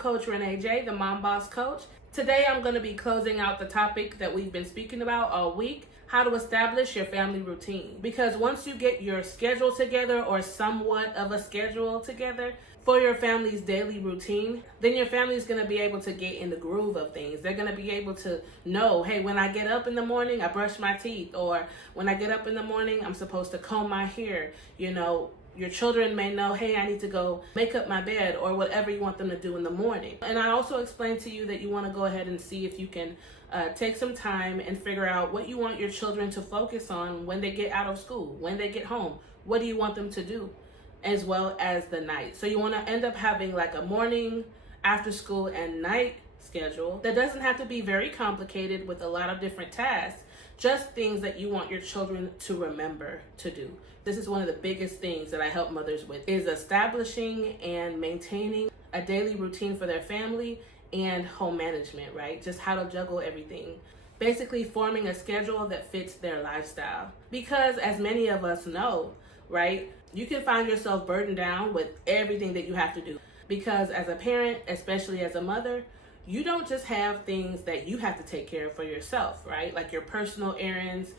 Coach Renee J, the Mom Boss Coach. Today I'm going to be closing out the topic that we've been speaking about all week, how to establish your family routine. Because once you get your schedule together, or somewhat of a schedule together for your family's daily routine, then your family is going to be able to get in the groove of things. They're going to be able to know, hey, when I get up in the morning, I brush my teeth, or when I get up in the morning, I'm supposed to comb my hair. Your children may know, hey, I need to go make up my bed, or whatever you want them to do in the morning. And I also explained to you that you want to go ahead and see if you can take some time and figure out what you want your children to focus on when they get out of school, when they get home. What do you want them to do, as well as the night? So you want to end up having like a morning, after school, and night schedule that doesn't have to be very complicated with a lot of different tasks, just things that you want your children to remember to do. This is one of the biggest things that I help mothers with, is establishing and maintaining a daily routine for their family and home management, right? Just how to juggle everything. Basically forming a schedule that fits their lifestyle. Because as many of us know, right, you can find yourself burdened down with everything that you have to do. Because as a parent, especially as a mother, you don't just have things that you have to take care of for yourself, right? Like your personal errands,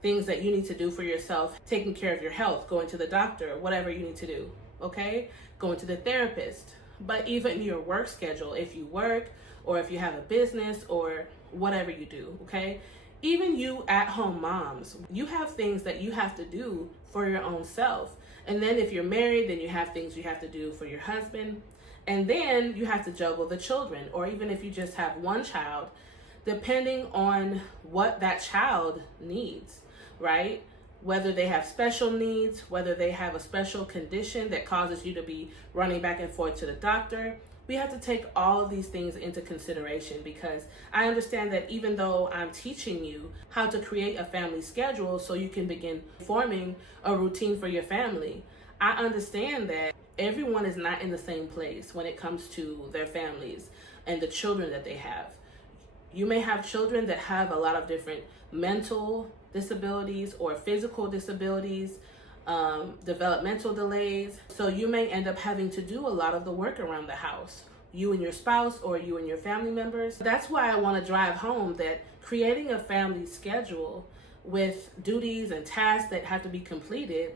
things that you need to do for yourself, taking care of your health, going to the doctor, whatever you need to do, okay? Going to the therapist. But even your work schedule, if you work, or if you have a business, or whatever you do, okay? Even you at-home moms, you have things that you have to do for your own self. And then if you're married, then you have things you have to do for your husband. And then you have to juggle the children, or even if you just have one child, depending on what that child needs, right? Whether they have special needs, whether they have a special condition that causes you to be running back and forth to the doctor. We have to take all of these things into consideration, because I understand that even though I'm teaching you how to create a family schedule so you can begin forming a routine for your family, I understand that everyone is not in the same place when it comes to their families and the children that they have. You may have children that have a lot of different mental disabilities or physical disabilities, developmental delays. So you may end up having to do a lot of the work around the house, you and your spouse, or you and your family members. That's why I want to drive home that creating a family schedule with duties and tasks that have to be completed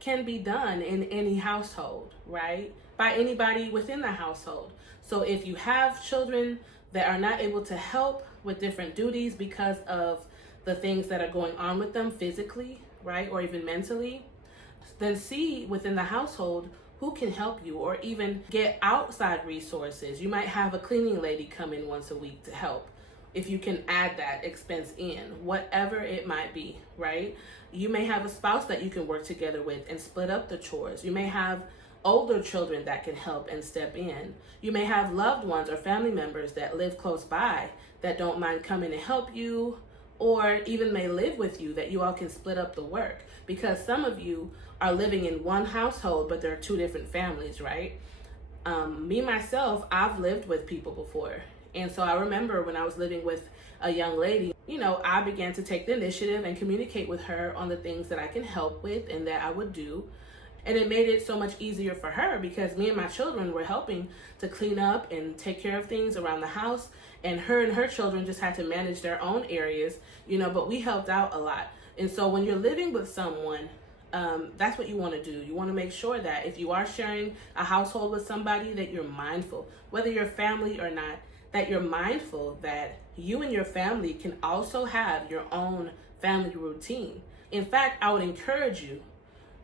can be done in any household, right? By anybody within the household. So if you have children that are not able to help with different duties because of the things that are going on with them physically, right, or even mentally, then see within the household who can help you, or even get outside resources. You might have a cleaning lady come in once a week to help, if you can add that expense in, whatever it might be, right? You may have a spouse that you can work together with and split up the chores. You may have older children that can help and step in. You may have loved ones or family members that live close by that don't mind coming to help you, or even may live with you, that you all can split up the work. Because some of you are living in one household, but there are two different families, right? Me, myself, I've lived with people before. And so I remember when I was living with a young lady, I began to take the initiative and communicate with her on the things that I can help with and that I would do. And it made it so much easier for her, because me and my children were helping to clean up and take care of things around the house. And her children just had to manage their own areas, but we helped out a lot. And so when you're living with someone, that's what you want to do. You want to make sure that if you are sharing a household with somebody, that you're mindful, whether you're family or not, that you're mindful that you and your family can also have your own family routine. In fact, I would encourage you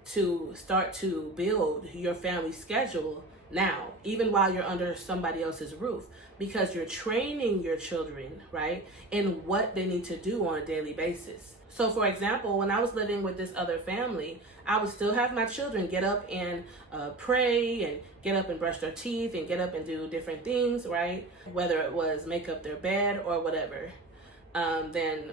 to start to build your family schedule now, even while you're under somebody else's roof, because you're training your children, right, in what they need to do on a daily basis. So for example, when I was living with this other family, I would still have my children get up and pray, and get up and brush their teeth, and get up and do different things, right? Whether it was make up their bed or whatever. Then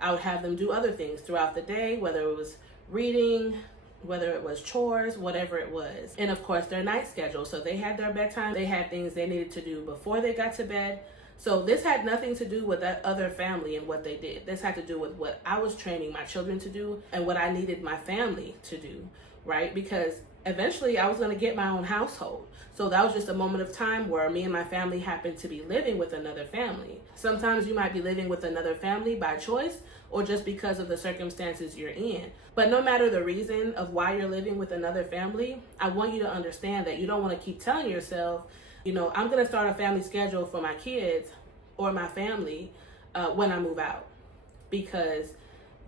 I would have them do other things throughout the day, whether it was reading, whether it was chores, whatever it was. And of course, their night schedule. So they had their bedtime. They had things they needed to do before they got to bed. So this had nothing to do with that other family and what they did. This had to do with what I was training my children to do and what I needed my family to do, right? Because eventually I was going to get my own household. So that was just a moment of time where me and my family happened to be living with another family. Sometimes you might be living with another family by choice or just because of the circumstances you're in. But no matter the reason of why you're living with another family, I want you to understand that you don't want to keep telling yourself, I'm going to start a family schedule for my kids or my family when I move out, because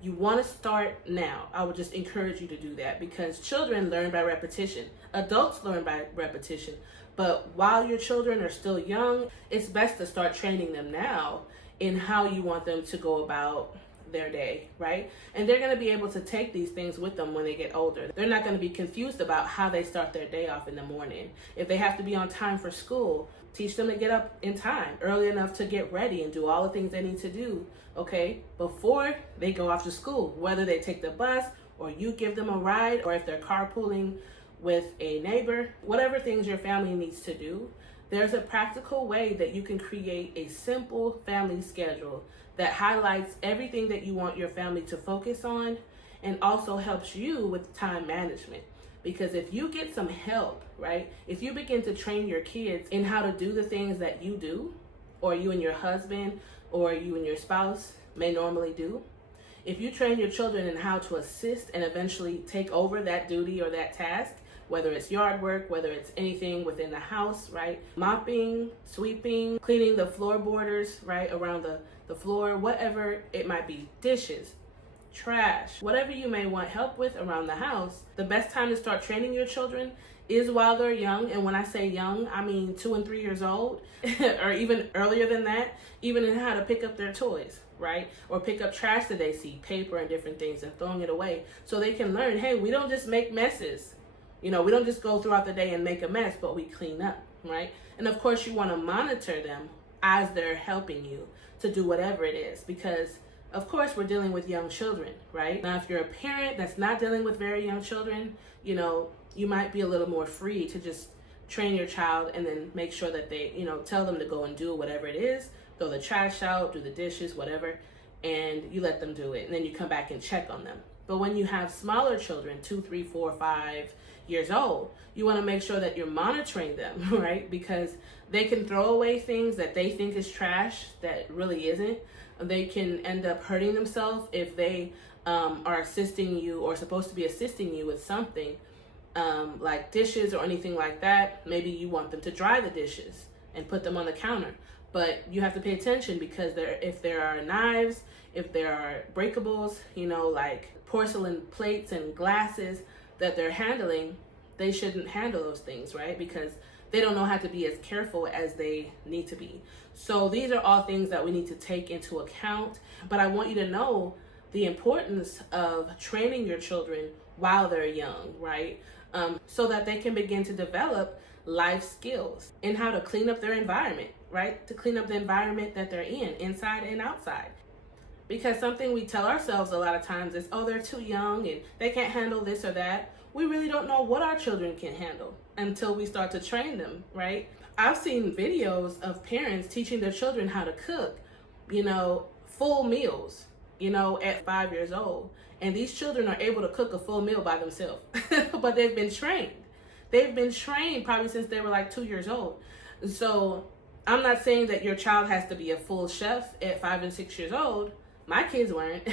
you want to start now. I would just encourage you to do that, because children learn by repetition. Adults learn by repetition. But while your children are still young, it's best to start training them now in how you want them to go about their day, right? And they're going to be able to take these things with them when they get older. They're not going to be confused about how they start their day off in the morning. If they have to be on time for school, teach them to get up in time, early enough to get ready and do all the things they need to do, okay, before they go off to school, whether they take the bus or you give them a ride, or if they're carpooling with a neighbor, whatever things your family needs to do. There's a practical way that you can create a simple family schedule that highlights everything that you want your family to focus on and also helps you with time management. Because if you get some help, right, if you begin to train your kids in how to do the things that you do, or you and your husband or you and your spouse may normally do, if you train your children in how to assist and eventually take over that duty or that task, whether it's yard work, whether it's anything within the house, right? Mopping, sweeping, cleaning the floorboarders, right, around the floor, whatever it might be, dishes, trash, whatever you may want help with around the house, the best time to start training your children is while they're young. And when I say young, I mean 2 and 3 years old, or even earlier than that, even in how to pick up their toys, right? Or pick up trash that they see, paper and different things, and throwing it away, so they can learn, hey, we don't just make messes. We don't just go throughout the day and make a mess, but we clean up, right? And of course, you want to monitor them as they're helping you to do whatever it is, because of course we're dealing with young children, right? Now, if you're a parent that's not dealing with very young children, you might be a little more free to just train your child and then make sure that they, tell them to go and do whatever it is, throw the trash out, do the dishes, whatever, and you let them do it. And then you come back and check on them. But when you have smaller children, 2, 3, 4, 5 years old, you want to make sure that you're monitoring them, right? Because they can throw away things that they think is trash that really isn't. They can end up hurting themselves if they are assisting you or supposed to be assisting you with something like dishes or anything like that. Maybe you want them to dry the dishes and put them on the counter. But you have to pay attention, because if there are knives, if there are breakables, like porcelain plates and glasses that they're handling, they shouldn't handle those things, right? Because they don't know how to be as careful as they need to be. So these are all things that we need to take into account. But I want you to know the importance of training your children while they're young, right? So that they can begin to develop life skills in how to clean up their environment, right? To clean up the environment that they're in, inside and outside. Because something we tell ourselves a lot of times is, oh, they're too young and they can't handle this or that. We really don't know what our children can handle until we start to train them, right? I've seen videos of parents teaching their children how to cook, full meals, at 5 years old. And these children are able to cook a full meal by themselves, but they've been trained. They've been trained probably since they were like 2 years old. So I'm not saying that your child has to be a full chef at 5 and 6 years old. My kids weren't,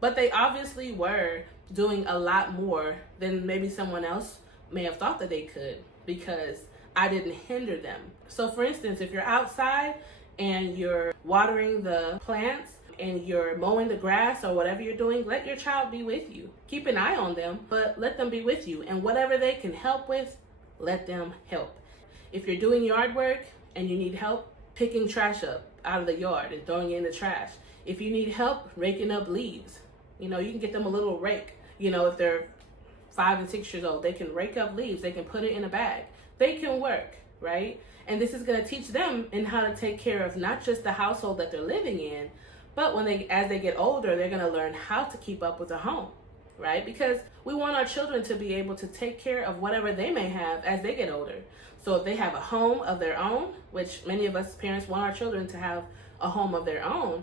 but they obviously were doing a lot more than maybe someone else may have thought that they could, because I didn't hinder them. So for instance, if you're outside and you're watering the plants and you're mowing the grass or whatever you're doing, let your child be with you. Keep an eye on them, but let them be with you. And whatever they can help with, let them help. If you're doing yard work and you need help picking trash up out of the yard and throwing it in the trash, if you need help raking up leaves, you can get them a little rake. If they're 5 and 6 years old, they can rake up leaves. They can put it in a bag. They can work, right? And this is going to teach them in how to take care of not just the household that they're living in, but as they get older, they're going to learn how to keep up with a home, right? Because we want our children to be able to take care of whatever they may have as they get older. So if they have a home of their own, which many of us parents want our children to have a home of their own,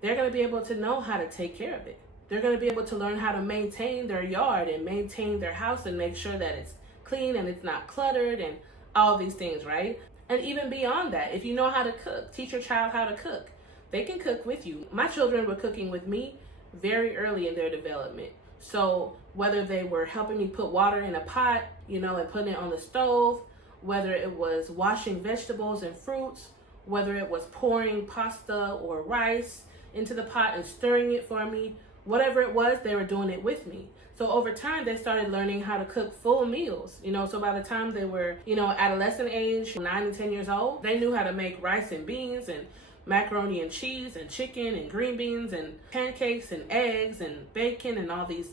they're going to be able to know how to take care of it. They're going to be able to learn how to maintain their yard and maintain their house and make sure that it's clean and it's not cluttered and all these things, right? And even beyond that, if you know how to cook, teach your child how to cook. They can cook with you. My children were cooking with me very early in their development. So whether they were helping me put water in a pot, and putting it on the stove, whether it was washing vegetables and fruits, whether it was pouring pasta or rice into the pot and stirring it for me, whatever it was, they were doing it with me. So over time, they started learning how to cook full meals. So by the time they were, adolescent age, 9 and 10 years old, they knew how to make rice and beans and macaroni and cheese and chicken and green beans and pancakes and eggs and bacon and all these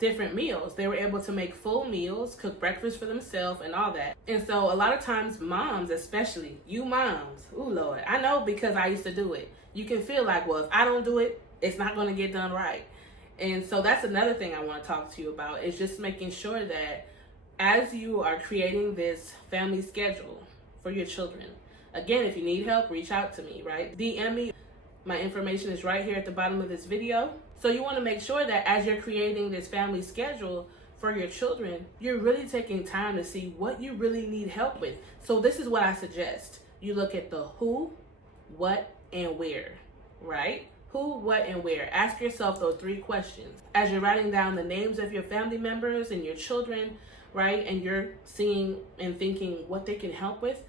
different meals. They were able to make full meals, cook breakfast for themselves and all that. And so a lot of times moms, especially you moms, ooh Lord, I know because I used to do it. You can feel like, well, if I don't do it, it's not going to get done right. And so that's another thing I want to talk to you about, is just making sure that as you are creating this family schedule for your children, again, if you need help, reach out to me, right? DM me. My information is right here at the bottom of this video. So you want to make sure that as you're creating this family schedule for your children, you're really taking time to see what you really need help with. So this is what I suggest. You look at the who, what, and where, right? Who, what, and where. Ask yourself those 3 questions. As you're writing down the names of your family members and your children, right? And you're seeing and thinking what they can help with.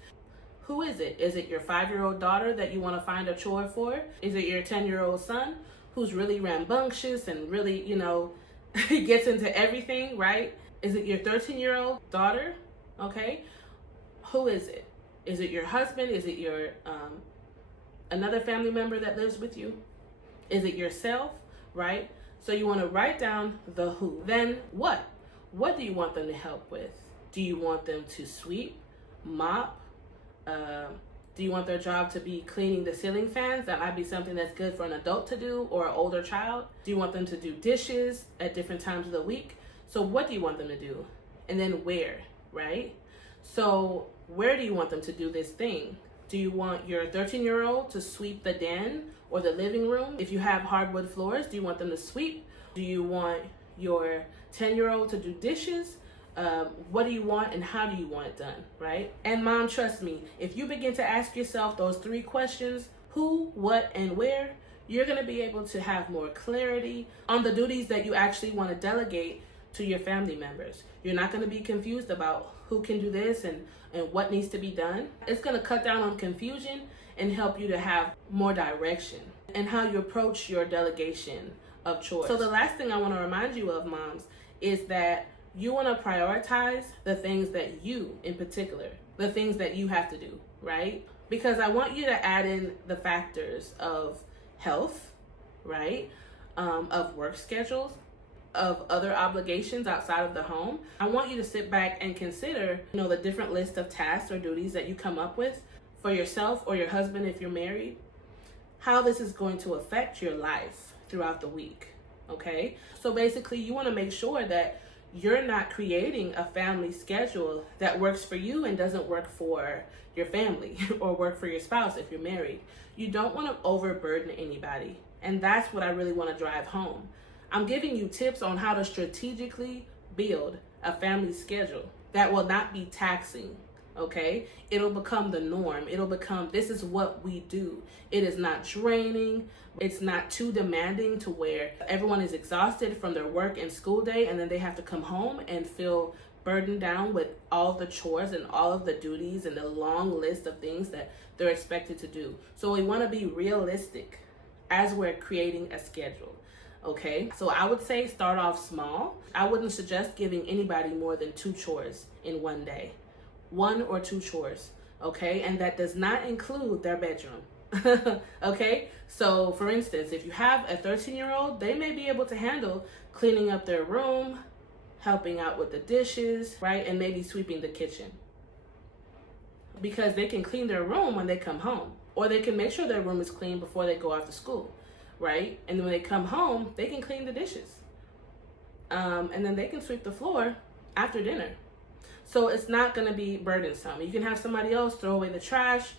Who is it? Is it your 5-year-old daughter that you want to find a chore for? Is it your 10-year-old son who's really rambunctious and really, gets into everything, right? Is it your 13-year-old daughter? Okay. Who is it? Is it your husband? Is it your another family member that lives with you? Is it yourself, right? So you want to write down the who. Then what? What do you want them to help with? Do you want them to sweep, mop? Do you want their job to be cleaning the ceiling fans? That might be something that's good for an adult to do or an older child. Do you want them to do dishes at different times of the week? So what do you want them to do? And then where, right? So where do you want them to do this thing? Do you want your 13-year-old to sweep the den or the living room? If you have hardwood floors, do you want them to sweep? Do you want your 10-year-old to do dishes? What do you want and how do you want it done, right? And mom, trust me, if you begin to ask yourself those 3 questions, who, what, and where, you're going to be able to have more clarity on the duties that you actually want to delegate to your family members. You're not going to be confused about who can do this and what needs to be done. It's going to cut down on confusion and help you to have more direction and how you approach your delegation of chores. So the last thing I want to remind you of, moms, is that you want to prioritize the things that you, in particular, the things that you have to do, right? Because I want you to add in the factors of health, right? Of work schedules, of other obligations outside of the home. I want you to sit back and consider, the different list of tasks or duties that you come up with for yourself or your husband if you're married, how this is going to affect your life throughout the week, okay? So basically, you want to make sure that you're not creating a family schedule that works for you and doesn't work for your family or work for your spouse if you're married. You don't want to overburden anybody. And that's what I really want to drive home. I'm giving you tips on how to strategically build a family schedule that will not be taxing, okay? It'll become the norm. It'll become, this is what we do. It is not draining. It's not too demanding to where everyone is exhausted from their work and school day, and then they have to come home and feel burdened down with all the chores and all of the duties and the long list of things that they're expected to do. So we want to be realistic as we're creating a schedule. Okay, so I would say start off small. I wouldn't suggest giving anybody more than 2 chores in one day. 1 or 2 chores, okay? And that does not include their bedroom. Okay, so for instance, if you have a 13-year-old, they may be able to handle cleaning up their room, helping out with the dishes, right? And maybe sweeping the kitchen. Because they can clean their room when they come home, or they can make sure their room is clean before they go off to school, right? And then when they come home, they can clean the dishes. And then they can sweep the floor after dinner. So it's not going to be burdensome. You can have somebody else throw away the trash,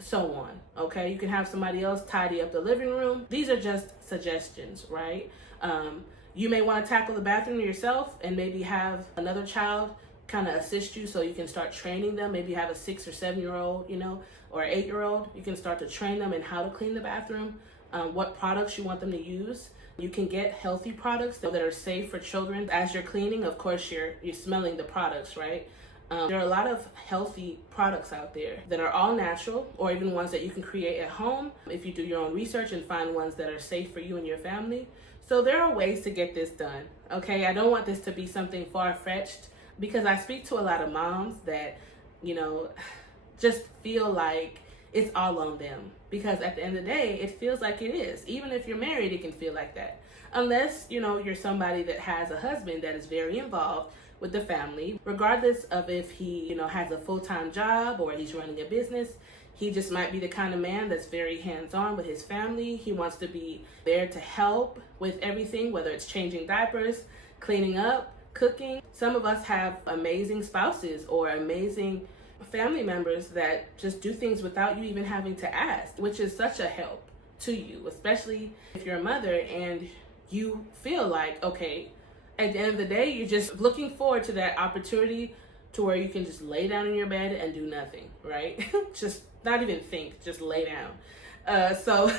so on, okay? You can have somebody else tidy up the living room. These are just suggestions, right? You may want to tackle the bathroom yourself and maybe have another child kind of assist you so you can start training them. Maybe you have a 6 or 7-year-old, or an 8-year-old. You can start to train them in how to clean the bathroom, what products you want them to use. You can get healthy products that are safe for children. As you're cleaning, of course, you're smelling the products, right? There are a lot of healthy products out there that are all natural, or even ones that you can create at home if you do your own research and find ones that are safe for you and your family. So there are ways to get this done, okay? I don't want this to be something far-fetched, because I speak to a lot of moms that, just feel like it's all on them. Because at the end of the day, it feels like it is. Even if you're married, it can feel like that. Unless, you're somebody that has a husband that is very involved with the family, regardless of if he, has a full-time job or he's running a business. He just might be the kind of man that's very hands-on with his family. He wants to be there to help with everything, whether it's changing diapers, cleaning up, cooking. Some of us have amazing spouses or amazing family members that just do things without you even having to ask, which is such a help to you, especially if you're a mother and you feel like, okay, at the end of the day, you're just looking forward to that opportunity to where you can just lay down in your bed and do nothing, right? Just not even think, just lay down. So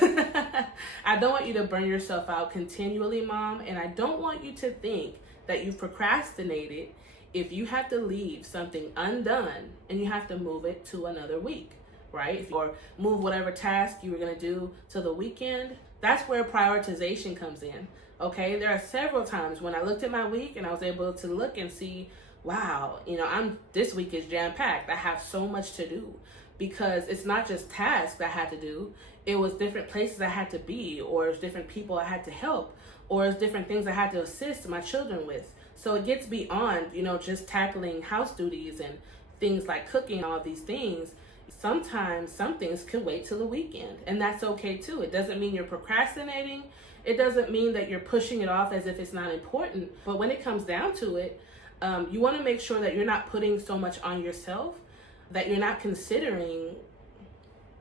I don't want you to burn yourself out continually, Mom, and I don't want you to think that you've procrastinated if you have to leave something undone and you have to move it to another week, right? Or move whatever task you were gonna do to the weekend. That's where prioritization comes in, okay? There are several times when I looked at my week and I was able to look and see, wow, this week is jam-packed. I have so much to do, because it's not just tasks I had to do. It was different places I had to be, or it's different people I had to help, or it's different things I had to assist my children with. So it gets beyond, just tackling house duties and things like cooking, all these things. Sometimes some things could wait till the weekend, and that's okay too. It doesn't mean you're procrastinating. It doesn't mean that you're pushing it off as if it's not important. But when it comes down to it, you want to make sure that you're not putting so much on yourself, that you're not considering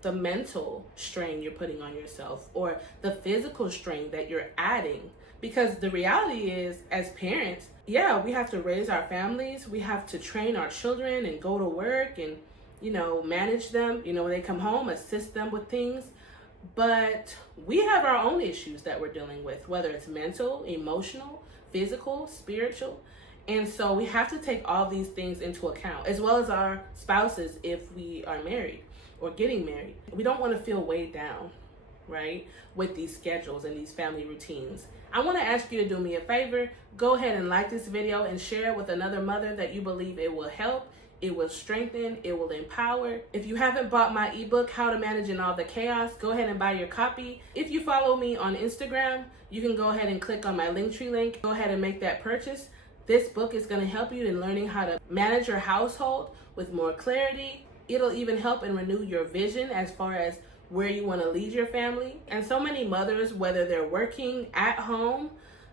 the mental strain you're putting on yourself or the physical strain that you're adding. Because the reality is, as parents, yeah, we have to raise our families. We have to train our children and go to work and, manage them, when they come home, assist them with things. But we have our own issues that we're dealing with, whether it's mental, emotional, physical, spiritual. And so we have to take all these things into account, as well as our spouses if we are married or getting married. We don't want to feel weighed down, right, with these schedules and these family routines. I want to ask you to do me a favor. Go ahead and like this video and share it with another mother that you believe it will help, it will strengthen, it will empower. If you haven't bought my ebook, How to Manage in All the Chaos, go ahead and buy your copy. If you follow me on Instagram, you can go ahead and click on my Linktree link. Go ahead and make that purchase. This book is going to help you in learning how to manage your household with more clarity. It'll even help and renew your vision as far as where you want to lead your family. And so many mothers, whether they're working at home,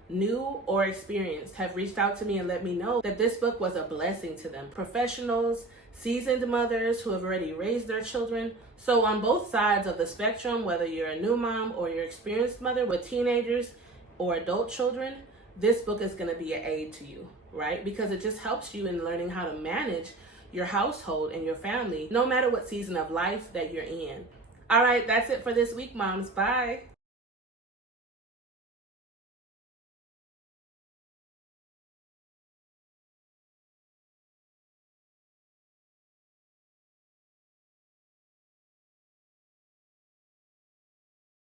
new or experienced, have reached out to me and let me know that this book was a blessing to them. Professionals, seasoned mothers who have already raised their children. So on both sides of the spectrum, whether you're a new mom or you're experienced mother with teenagers or adult children, this book is going to be an aid to you, right? Because it just helps you in learning how to manage your household and your family, no matter what season of life that you're in. All right, that's it for this week, moms. Bye.